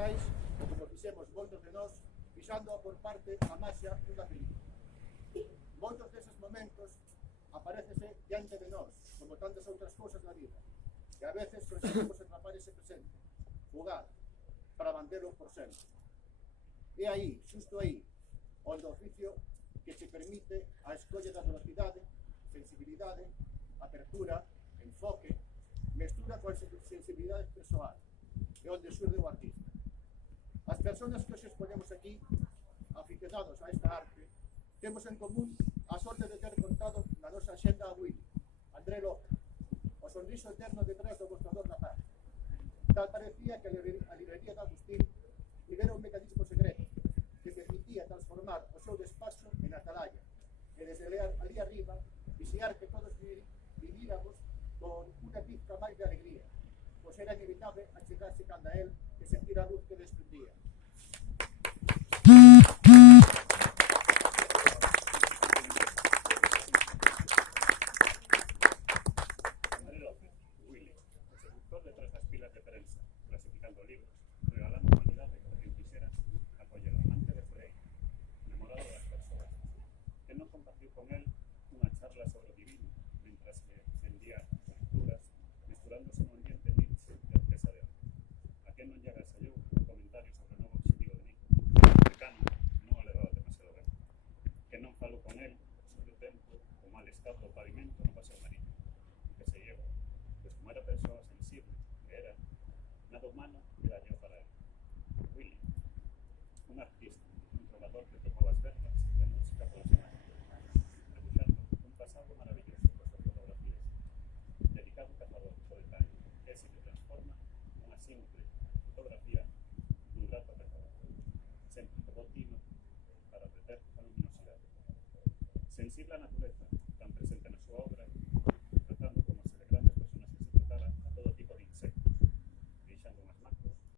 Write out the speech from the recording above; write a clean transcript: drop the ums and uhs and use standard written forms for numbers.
disfrutáis, como fixemos moitos de nós, fixando por parte a maxia dunha película. Moitos deses momentos aparecese diante de nós, como tantas outras cousas da vida, e a veces conseguimos atrapar ese presente, jugar, para mantelo por sempre. E aí, xusto aí, onde o oficio que se permite a escolla da velocidade, sensibilidade, apertura, enfoque, mestura coa sensibilidade persoal, e onde xurde o artista. As persoas que os exponemos aquí, aficionados a esta arte, temos en común a sorte de ter contado na nosa xenda a Willy, André López, o sorriso eterno detrás do mostrador da paz. Tal parecía que a librería de Agustín tivera un mecanismo secreto que permitía transformar o seu despacho en atalaya e desde ali arriba vixiar que todos vivíramos con unha pizca máis de alegría, pois era inevitable achegarse canda él e sentir a luz que desprendía. André López, Willy, o seductor detrás das pilas de prensa, clasificando libros, regalando humanidade para quen quixera, acoller amante de Frey, enamorado das persoas, que non compartiu con él unha charla sobre o divino, mentras que vendía lecturas, mesturándose no ambiente Nietzsche de Orquesa de Arte. A quen non lle agasallou un comentario sobre o novo obxectivo de Nico, que Cano non o levaba demasiado ben, que non falou con él sobre o tempo, o mal estado do pavimento no paseo marítimo, que se lleva, pois como era persoa sensible, que era, nada humano era yo para él. Willy, un artista, un trovador que tocou as verbas e a música polas manos, debuxando un pasado maravilloso coas súas fotografías, dedicado cazador do detalle, que se que transforma unha simple fotografía dun rato cazador, sempre co bo tino para apretar a luminosidade. Sensible á natureza,